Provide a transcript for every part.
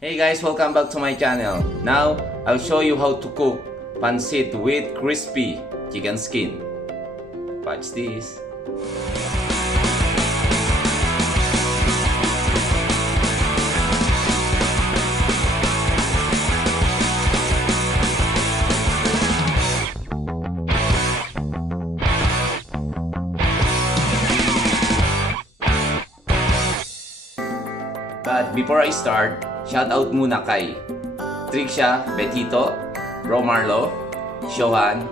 Hey guys, welcome back to my channel. Now, I'll show you how to cook pansit with crispy chicken skin. Watch this. But before I start, shout out muna kay Trixia, Betito, Romarlo, Shohan,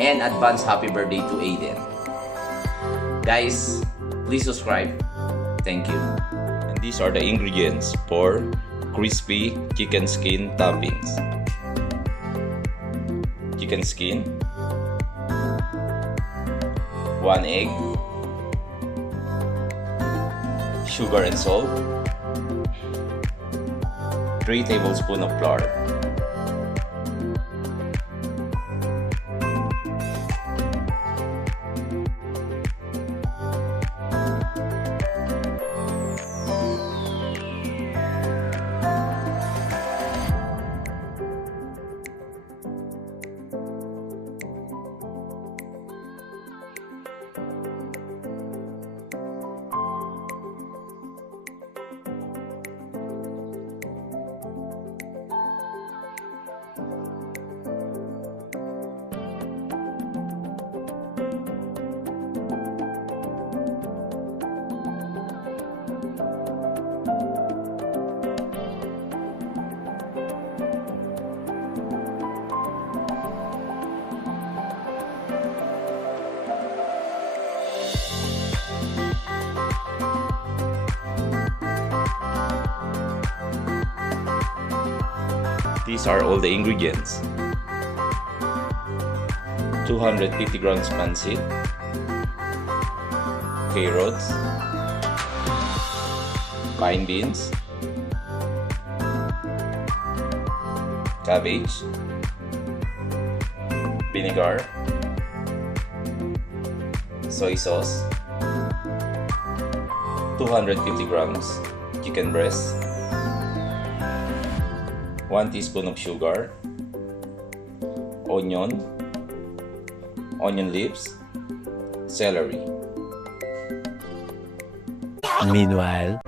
and advance happy birthday to Aiden. Guys, please subscribe. Thank you. And these are the ingredients for crispy chicken skin toppings. Chicken skin, 1 egg, sugar and salt, 3 tablespoons of flour. These are all the ingredients: 250 grams pansit, carrots, pine beans, cabbage, vinegar, soy sauce, 250 grams chicken breast, 1 teaspoon of sugar, onion leaves, celery. Meanwhile,